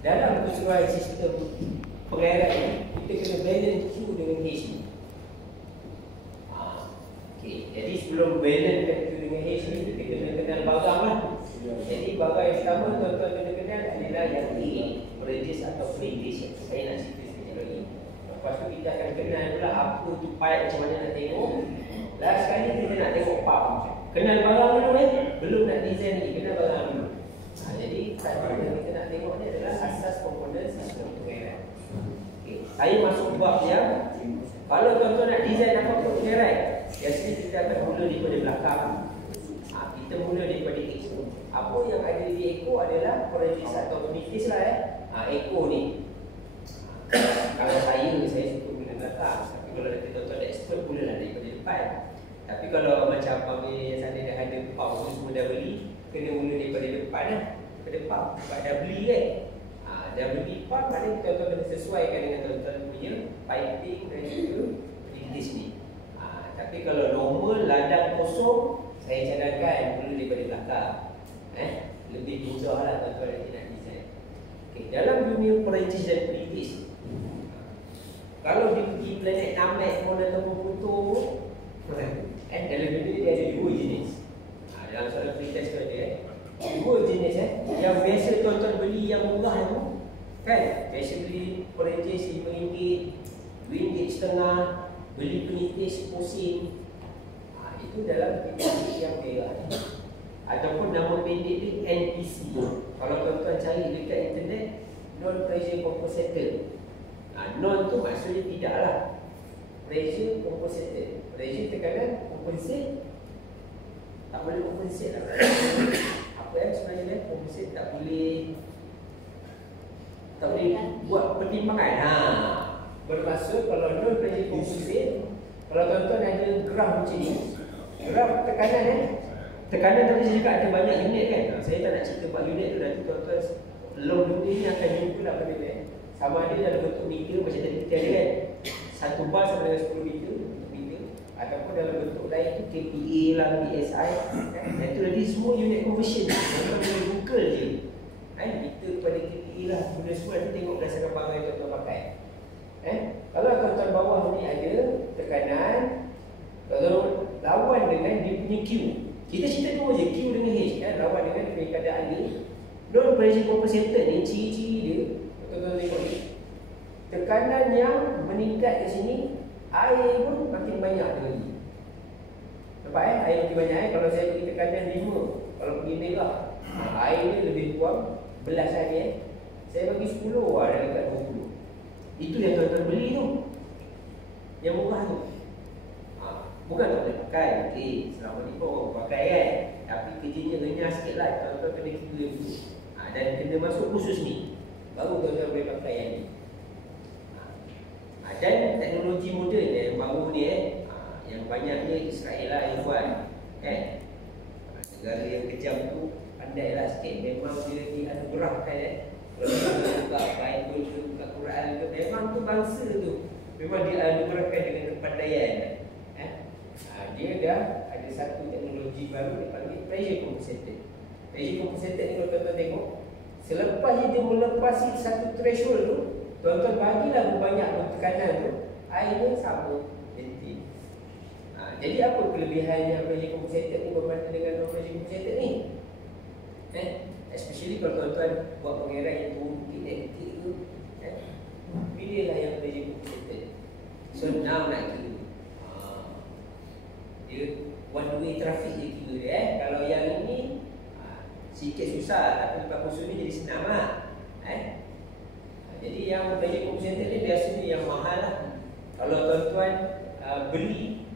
dalam keseluruhan sistem pengairan ini, kita kena balance Q dengan H ni. Okay. Jadi sebelum balance Q dengan H ni, kita kena kenal barang lah. Jadi barang yang pertama tuan-tuan kena kenal adalah yang A, bridges atau foundation. Saya nak cerita sikit lagi. Lepas tu kita akan kenal pula apa tu pipe, macam mana nak tengok. Last sekali kita nak tengok pump. Kenal barang dulu belum nak design lagi, kenal barang dulu. Jadi tadi yang kita nak tengok ni adalah asas komponen sistem pengairan. Okay. Saya masuk bab yang kalau tuan-tuan nak design apa-apa pengairan, biasanya kita akan mula daripada belakang. Kita mula daripada echo. Apa yang ada di echo adalah project atau unitis lah echo ni. Kalau saya suka mula belakang. Tapi kalau tuan-tuan expert, mulalah daripada depan. Tapi kalau macam Pamir yang sana dah ada pump tu semua dah beli, kena mula daripada depan lah. Daripada pump, sebab dah beli kan. Dah beli pump, mana tuan-tuan kena sesuaikan dengan tuan-tuan punya piping dan juga unitis ni. Tapi kalau normal, ladang kosong, saya cadangkan mula daripada belakang. Lebih mudah lah tuan-tuan nanti nak design. Okay, dalam dunia perancis dan politis, kalau dia pergi planet Namek pun ataupun Pluto pun, dalam dunia dia ada dua jenis. Dalam soalan perancis tu ada dua jenis yang biasa tuan-tuan beli yang murah tu, kan? Biasa beli perancis RM5, RM2.50, beli penitis pusing. Itu dalam perancis yang merah ni. Ataupun nama pendek dia NPC. Kalau tuan-tuan cari dekat internet, non-pressure compensator. Non tu maksudnya tidak lah. Pressure compensator. Pressure tekanan, compensate. Tak boleh compensate lah. Apa yang sebenarnya compensate tak boleh buat pertimbangan. Bermaksud kalau non-pressure compensate, kalau tuan-tuan ada graf macam ni, graf tekanan tekanan tadi saya cakap ada banyak unit kan. Saya tak nak cerita bab unit tu, nanti tuan-tuan long dunia ni akan jumpa lah benda ni. Sama ada dalam bentuk meter macam tadi kita ada kan. Satu bar sama dengan 10 meter, ataupun dalam bentuk lain tu KPA lah, PSI. Itu tadi semua unit conversion. Tuan-tuan boleh Google je. Meter kepada KPA lah. Benda semua nanti tengok berdasarkan barang yang tuan-tuan pakai. Kalau tuan-tuan bawah ni ada tekanan, kalau lawan dengan dia punya Q. Kita cerita dua je, Q dengan H kan, lawan dengan keadaan ni. Non-pressure compensator ni, ciri-ciri dia, tuan-tuan tengok ni, tekanan yang meningkat ke sini, air pun makin banyak lagi. Nampak air makin banyak kalau saya beri tekanan 5, kalau pergi merah, air ni lebih kurang belasan saya bagi 10 dah dekat 20. Itu yang tuan-tuan beli tu, yang murah tu. Bukan tak boleh pakai, okey, selama ni pun pakai kan. Tapi kerjanya renyah sikit lah, tuan-tuan kena kira dulu. Dan kena masuk khusus ni, baru tuan-tuan boleh pakai yang ni. Dan teknologi moden yang baru ni yang banyaknya Israel lah yang buat kan. Negara yang kejam tu pandai lah sikit. Memang dia dianugerahkan kalau kita buka Bible ke, buka Quran ke, memang tu bangsa tu memang dianugerahkan dengan kepandaian. Dia dah ada satu teknologi baru dipanggil pressure compensator. Pressure compensator ni kalau tuan-tuan tengok, selepas dia melepasi satu threshold tu, tuan-tuan bagilah banyak tekanan tu, airnya sama berhenti. Jadi apa kelebihannya pressure compensator ni berbanding dengan non-pressure compensator ni? Especially kalau tuan-tuan buat pengairan yang turun bukit tu, pilihlah yang pressure compensator. So now nak kira dia one way traffic je kira dia Kalau yang ini sikit susah, tapi lepas khusus ni jadi senang lah. Jadi yang pressure compensator ni biasanya yang mahal lah. Kalau tuan-tuan beli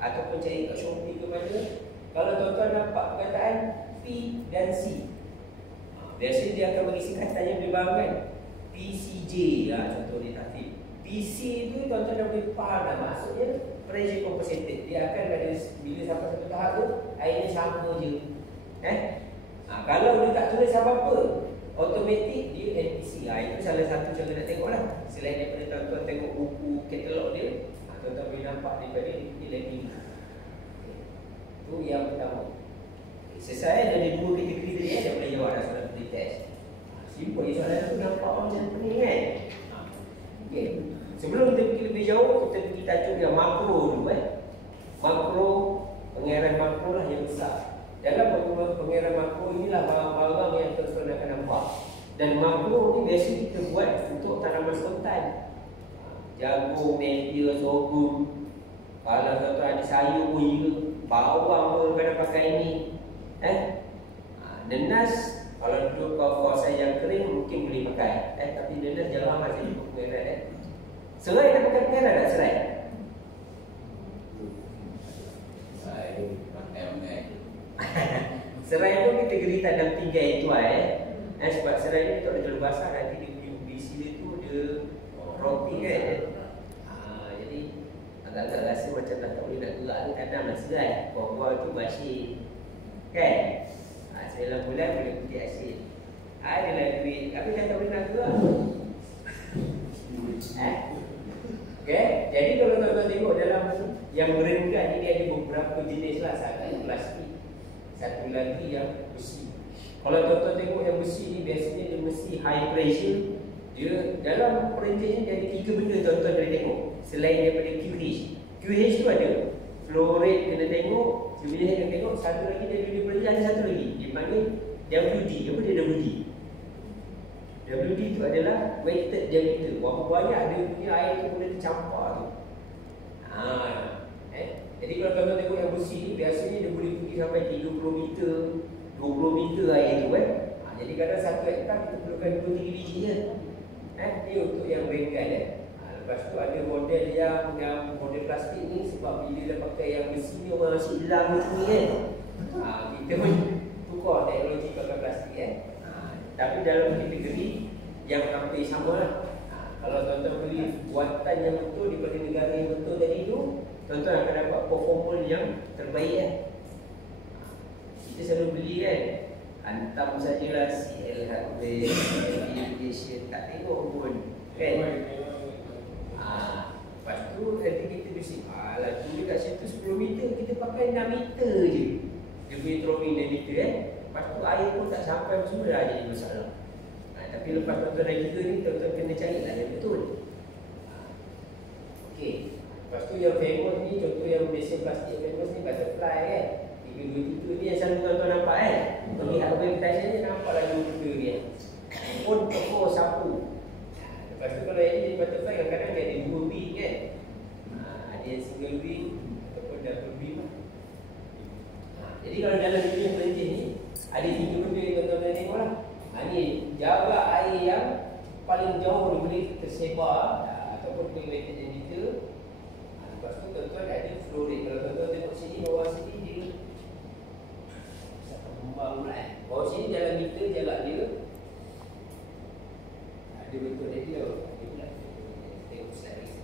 ataupun cari kat Shopee ke mana, kalau tuan-tuan nampak perkataan P dan C, biasanya dia akan bagi singkatan yang lebih bawah kan, PCJ contoh dia tadi. PC tu tuan-tuan dah boleh faham dah, maksudnya pressure compensated. Dia akan ada bila sampai satu tahap tu airnya sama je. Kalau dia tak tulis apa-apa, automatik dia NPC. Itu salah satu cara nak tengok lah. Selain daripada tuan-tuan tengok buku katalog dia, tuan-tuan boleh nampak daripada dia lagging. Itu yang pertama. Selesai ada dua kategori tadi, dia boleh jawab dah soalan pretest. Simple je soalan tu, nampak macam pening kan? Okay. Sebelum kita pergi lebih jauh, kita pergi tajuk yang makro dulu Makro, pengairan makro lah yang besar. Dalam pengairan makro inilah barang-barang yang tuan-tuan akan nampak. Dan makro ni biasa kita buat untuk tanaman spontan. Jagung, napier, sorghum. Kalau tuan-tuan ada sayur pun ya, bawang pun kadang pakai ni. Nenas, kalau duduk kawasan yang kering mungkin boleh pakai. Tapi nenas jarang macam ni pengairan. Serai nak pakai pengairan tak serai? Serai tu kategori tandang tinggai tuai sebab serai ni tak ada jual basah, nanti dia punya bisi dia tu dia roti kan. Jadi agak-agak rasa macam tak boleh nak gerak ni tanam lah serai. Buah-buah tu basih kan. 9 bulan boleh putih asin. Adalah duit, tapi dah tak boleh nak gerak. Okay? Jadi kalau tuan-tuan tengok dalam yang berenggan ni, dia ada beberapa jenis lah. Satu yang plastik, satu lagi yang besi. Kalau tuan-tuan tengok yang besi ni, biasanya dia mesti high pressure. Dia dalam perancangan dia ada 3 benda tuan-tuan boleh tengok selain daripada QH. QH tu ada flow rate kena tengok, sebenarnya kena tengok. Satu lagi dia ada satu lagi dia panggil WD. Apa dia WD? WD tu adalah weighted diameter. Berapa banyak dia punya air tu boleh tercampur tu. Jadi kalau tuan-tuan tengok yang besi ni, biasanya dia boleh pergi sampai 30 meter, 20 meter air tu Jadi kadang satu hektar kita perlukan 2-3 biji je. Ni untuk yang ringgan Lepas tu ada model yang model plastik ni, sebab bila dah pakai yang besi ni orang asyik hilang macam ni kita pun tukar teknologi pakai plastik Tapi dalam kategori yang hampir sama lah. Kalau tuan-tuan beli buatan yang betul daripada negara yang betul tadi tu, tuan-tuan akan dapat performa yang terbaik Kita selalu beli kan, hantam sajalah CL Hardware, Education, tak tengok pun kan. Lepas tu nanti kita bisik, alah tu dekat situ 10 meter, kita pakai 6 meter je dia punya trolling diameter Lepas tu air pun tak sampai semua dah jadi masalah. Tapi lepas tuan-tuan dah gila ni, tuan-tuan kena carilah yang betul. Okey. Lepas tu yang famous ni, contoh yang mesin plastik famous ni, butterfly kan. 323 ni yang selalu tuan-tuan nampak Pergi hardware station ni, nampak lagi juga dia. Pun toko sapu. Lepas tu kalau yang ni butterfly, kadang-kadang dia ada 2 wing kan. Ada yang single wing ataupun double wing. Jadi kalau dalam dunia perancis ni, ada 3 benda yang tuan-tuan tengok lah. Ni jaga air yang paling jauh dia boleh tersebar ataupun weighted diameter. Lepas tu tuan-tuan ada flow rate. Kalau tuan-tuan tengok sini, bawah sini dia kembang pula bawah sini dalam meter jarak dia ada betul dia pula. Tengok slide lagi.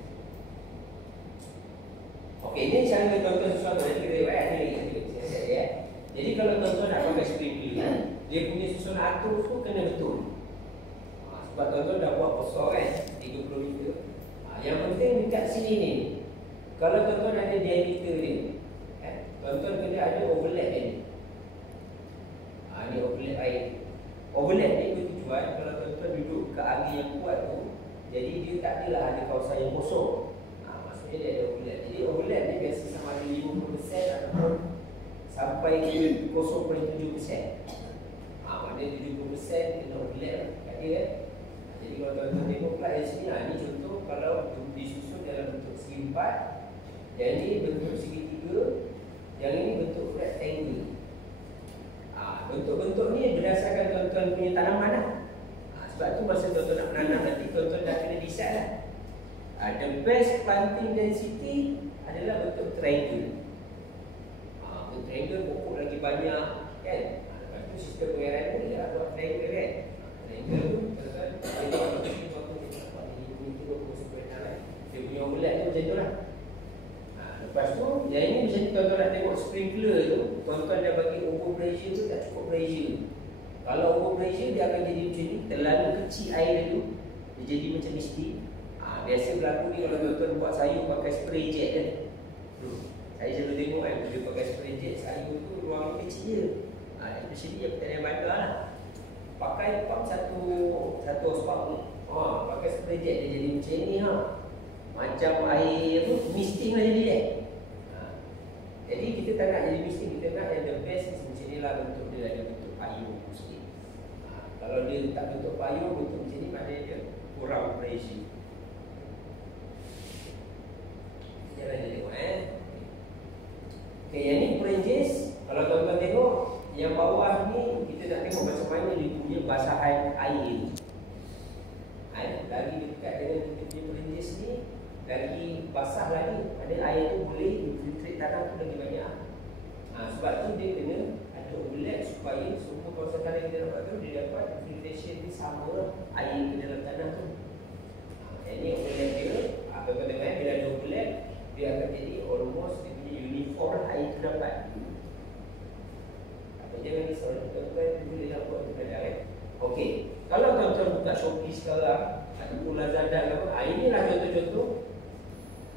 Okey, ni cara tuan-tuan sesuatu nanti riwayat ni Jadi kalau tuan-tuan nak pakai sprinkler, dia punya susunan atur tu kena betul. Sebab tuan-tuan dah buat besar kan, 30 meter. Yang penting dekat sini ni, kalau tuan-tuan ada diameter ni, tuan-tuan kena ada overlap ni. Ni overlap air. Overlap ni bertujuan kalau tuan-tuan duduk ke angin yang kuat tu, jadi dia tak adalah ada kawasan yang kosong. Maksudnya dia ada overlap. Jadi overlap ni biasa sama ada 50% ataupun sampai 0.7%. Maknanya 70% kena overlap kat dia kan. Jadi kalau tuan-tuan tengok pula dari sini, ni contoh kalau disusun dalam bentuk segi 4, yang ni bentuk segi 3, yang ini bentuk rectangle. Bentuk-bentuk ni berdasarkan tuan-tuan punya tanaman lah. Sebab tu masa tuan-tuan nak menanam nanti, tuan-tuan dah kena decide lah. The best planting density adalah bentuk triangle. Bentuk triangle pokok lagi banyak kan. Lepas tu sistem pengairan ni adalah buat triangle kan. Triangle tu tuan-tuan dia punya overlap tu macam tu lah. Lepas tu, yang ini macam tuan-tuan nak tengok sprinkler tu, tuan-tuan dah bagi over pressure tu tak cukup pressure. Kalau over pressure dia akan jadi macam ni, terlalu kecil air tu, dia jadi macam mistik. Biasa berlaku ni kalau tuan-tuan buat sayur pakai spray jet kan. Saya selalu tengok kan, bila pakai spray jet sayur tu ruang kecil je. Especially yang pertanian bandar lah. pakai pump satu horsepower. Pakai spray jet dia jadi macam ni macam air apa, misting lah jadi dia. Jadi kita tak nak jadi misting, kita nak yang the best macam ni lah bentuk dia, ada bentuk payung sikit. Kalau dia tak bentuk payung, bentuk macam ni, maknanya dia kurang pressure. Jangan dia tengok Okay, yang ni ranges. Kalau tuan-tuan tengok yang bawah ni, kita nak tengok macam mana dia punya basahan air. Lagi dekat dengan kita punya ranges ni, lagi basah lagi. Ada air tu boleh infiltrate tanah tu lagi banyak. Sebab tu dia kena ada overlap supaya semua kawasan tanah yang kita dapat tu dia dapat infiltration ni sama air ke dalam tanah tu. Yang ni overlap dia. Tuan-tuan tengok bila ada overlap, dia akan jadi almost dia punya uniform air tu dapat. Jangan risau, tuan-tuan boleh lah buat belajar Okey, kalau tuan-tuan buka Shopee sekarang ataupun Lazada ke apa, inilah contoh-contoh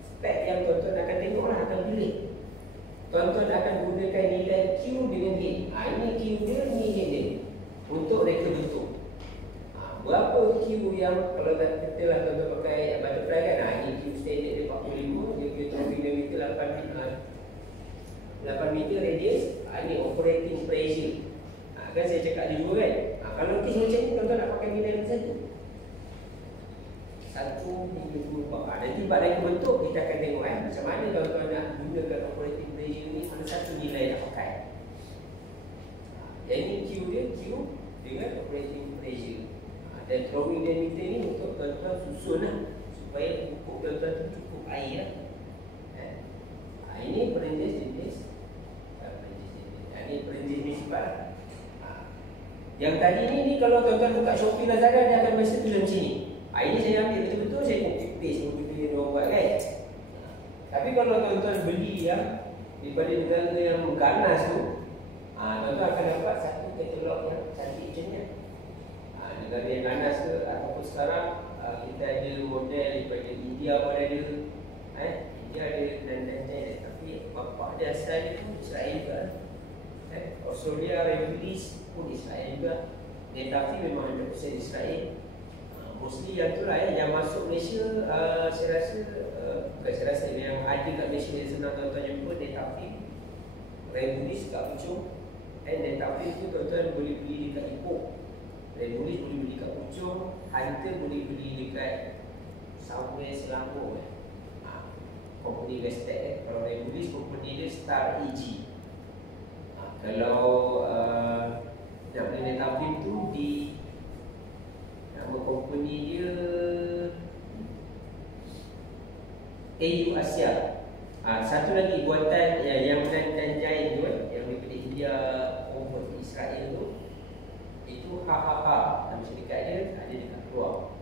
spek yang tuan-tuan akan tengok lah, akan pilih. Tuan-tuan akan gunakan nilai Q dengan H. Ini Q dia, ni H dia untuk reka bentuk. Berapa Q yang kalau kita lah tuan-tuan pakai butterfly kan, ini Q standard dia 45, dia kira 3 meter 8 meter radius. Ini operating pressure. Kan saya cakap dulu kan, kalau kes macam ni tuan-tuan nak pakai nilai macam tu 1 hingga 2. Nanti pada reka bentuk kita akan tengok macam mana tuan-tuan nak gunakan operating pressure ni, mana satu nilai nak pakai. Yang ni Q dia, Q dengan operating pressure. Dan throwing diameter ni untuk tuan-tuan susun lah, supaya pupuk tuan-tuan tu cukup air lah. Ini perancis jenis ini perancis municipal. Yang tadi ni kalau tuan-tuan buka Shopee Lazada, dia akan biasa tulis macam ni. Ini saya ambil betul-betul, saya copy paste seperti yang diorang buat kan. Tapi kalau tuan-tuan beli yang daripada negara yang ganas tu, tuan-tuan akan dapat satu katalog yang cantik macam ni. Negara yang ganas ke, ataupun sekarang kita ada model daripada India pun ada. India ada dan tapi bapak dia asal dia pun Israel juga. Australia Refugees pun Israel juga. Netafi memang 100% Israel. Mostly yang tu lah yang masuk Malaysia, saya rasa bukan saya rasa, yang ada kat Malaysia yang senang tuan-tuan jumpa, Netafi, Refugees kat Puchong. Netafi tu tuan-tuan boleh beli dekat Ipoh, Refugees boleh beli kat Puchong, Hunter boleh beli dekat Southwest Selangor. Company Westek kalau Refugees, company dia Star EG. Kalau nak beli Netafi tu di nama company dia AU Asia. Satu lagi buatan yang dan Giant tu yang daripada India over Israel tu, itu nama syarikat dia ada dekat keluar.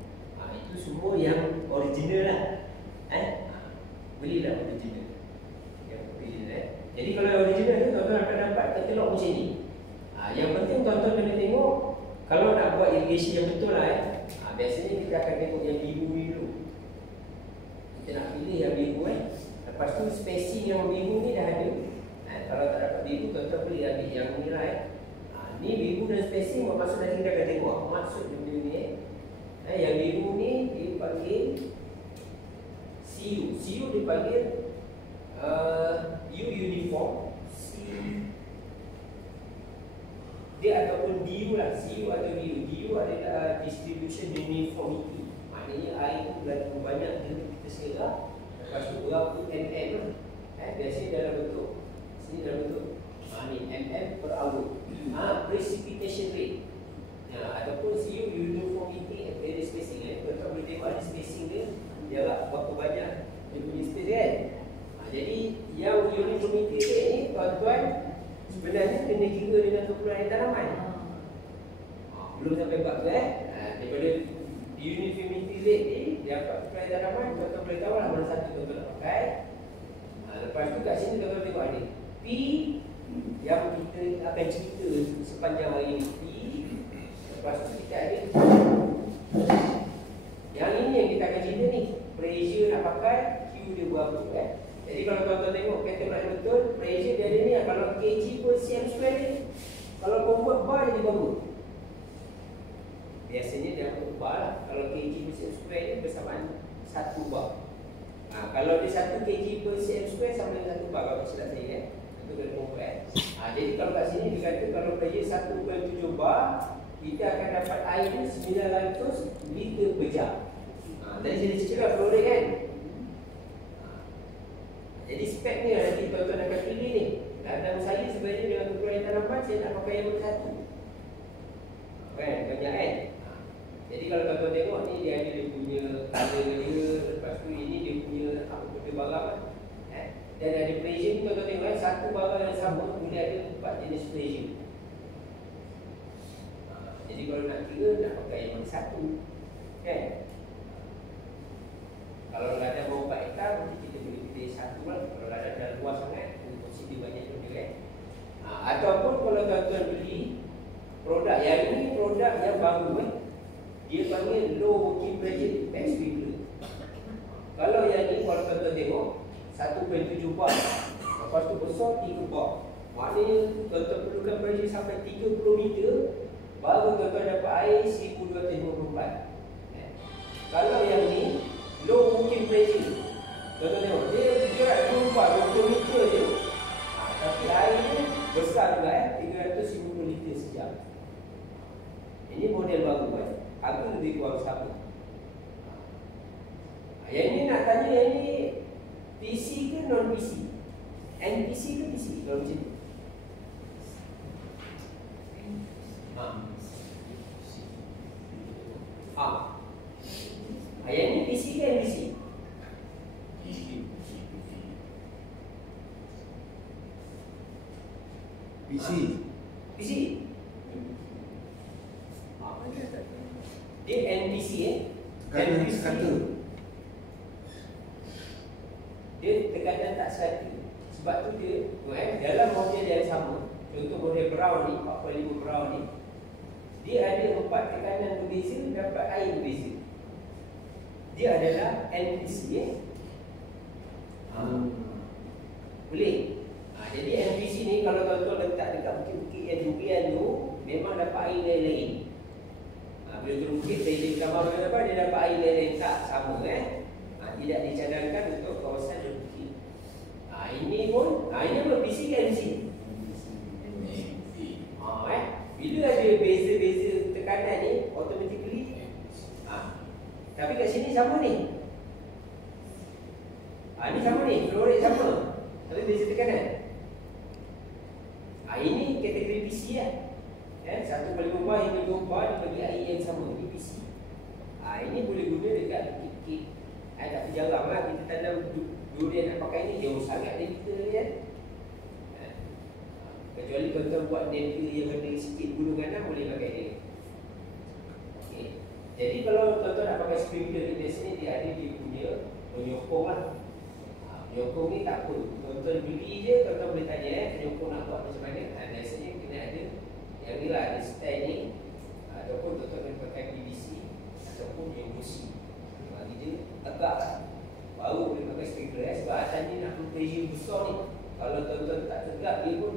Itu semua yang original lah. Belilah original. Yang original. Jadi kalau yang original tu tuan-tuan akan dapat katalog macam ni. Yang penting tuan-tuan kena tengok, kalau nak buat irrigation yang betul lah biasanya kita akan tengok yang biru dulu. Kita nak pilih yang biru Lepas tu spacing yang biru ni dah ada. Kalau tak dapat biru, tuan-tuan boleh ambil yang ni lah ni biru dan spacing, maksud nanti kita akan tengok maksud benda ni yang biru ni dipanggil CU. CU dipanggil U uniform. C dia ataupun DU lah, CU atau DU. DU adalah distribution uniformity. Maknanya air tu berapa banyak kita sekarang. Lepas tu berapa mm lah. Biasanya dalam bentuk sini dalam bentuk ni mm per hour. Precipitation rate. Ataupun CU uniformity and various spacing. Tuan-tuan boleh tengok ada spacing dia. Dia berapa banyak dia punya space kan. Jadi yang uniformity rate ni tuan-tuan sebenarnya kena kira dengan kekurangan tanaman. Belum sampai bab tu daripada uniformity rate ni dia dapat kekurangan tanaman, tuan-tuan boleh tahu lah mana satu tuan-tuan nak pakai. Lepas tu kat sini tuan-tuan tengok ada P yang kita akan cerita sepanjang hari ni. P. Lepas tu kita ada yang ini yang kita akan cerita ni, pressure nak pakai, Q dia berapa Jadi kalau tuan-tuan tengok katalog yang betul, pressure dia ada ni, kalau kg per cm square ni, kalau convert bar jadi berapa? square ni bersamaan 1 bar. Kalau dia 1 kg per cm square sama dengan 1 bar, kalau silap saya ya. Itu kena compare. Jadi kalau kat sini dia kata kalau pressure 1.7 bar, kita akan dapat air ni 900 liter per jam. Tadi saya cakap flow rate kan. Jadi spek ni nanti tuan-tuan akan pilih ni. Dan saya sebenarnya dengan kekurangan tanaman saya nak pakai yang bersatu. Kan, banyak kan? Jadi kalau tuan-tuan tengok ni dia ada dia punya color dia, lepas tu ini dia punya apa benda barang kan. Dan ada pressure ni tuan-tuan tengok kan, satu barang yang sama boleh ada 4 jenis pressure. Jadi kalau nak kira nak pakai yang satu kan. Kalau ladang bawah 4 hektar mesti kita boleh pilih satu lah. Kalau ladang dah luas sangat mesti dia banyak benda kan. Ataupun kalau tuan-tuan beli produk yang ini, produk yang baru kan, dia panggil low working pressure back sprinkler. Kalau yang ni kalau tuan-tuan tengok 1.7 bar, lepas tu besar 3 bar. Maknanya tuan-tuan perlukan pressure sampai 30 meter baru tuan-tuan dapat air 1254. Kalau yang ni low working pressure, tuan-tuan tengok dia bergerak 2 bar 20 meter je, tapi airnya besar juga 350 liter sejam. Ini model baru kan, harga lebih kurang sama. Yang ini nak tanya, yang ini PC ke non PC? NPC ke PC kalau macam ni? Yang ini PC ke NPC? PC. PC. Dia NPC Tekanan sekata. Dia tekanan tak sekata. Sebab tu dia dalam model yang sama, contoh model brown ni, 45 brown ni, dia ada 4 tekanan berbeza, dapat air berbeza. Dia adalah NPC boleh. Jadi NPC ni kalau tuan-tuan letak dekat bukit-bukit yang durian tu, memang dapat air lain-lain. Bila turun bukit, saya jadi gambar apa, dia dapat air lain-lain. Tak sama tidak dicadangkan untuk kawasan bukit. Ini pun, ini apa? PC ke NPC? Bila ada beza-beza tekanan ni, automatically tapi kat sini sama ni. Ni sama ni, flow rate sama, tapi beza tekanan. Ini kategori PC lah. 1.5 bar hingga 2 bar dia bagi air yang sama. Ini PC. Ini boleh guna dekat bukit-bukit. Tapi jarang lah kita tanam durian nak pakai ni, jauh sangat dari kita kan. Kecuali tuan-tuan buat napier yang ada sikit gunungan lah, boleh pakai dia. Jadi kalau tuan-tuan nak pakai sprinkler ni, biasanya dia ada dia punya penyokong lah. Penyokong ni tak apa, tuan-tuan beli je, tuan-tuan boleh tanya penyokong nak buat macam mana. Biasanya kena ada yang ni lah, ada stand ni, ataupun tuan-tuan kena pakai PVC ataupun yang besi. Bagi dia tegak lah, baru boleh pakai sprinkler sebab atas ni nak pressure besar ni. Kalau tuan-tuan tak tegak, dia pun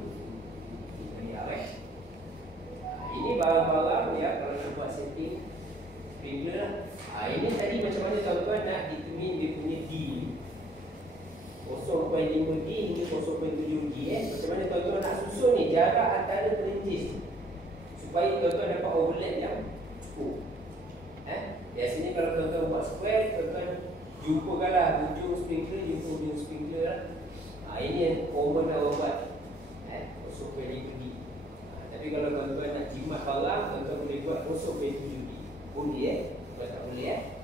ini barang-barang ya kalau nak buat setting sprinkler. Ini tadi macam mana tuan-tuan nak determine dia punya D 0.5D hingga 0.7D. Macam mana tuan-tuan nak susun ni jarak antara perintis supaya tuan-tuan dapat overlap yang cukup. Biasanya kalau tuan-tuan buat square, tuan-tuan jumpakanlah hujung sprinkler jumpa hujung sprinkler lah. Ini yang common lah orang buat 0.5D. Tapi kalau tuan-tuan nak jimat barang, tuan-tuan boleh buat 0.7D. Boleh buat tak boleh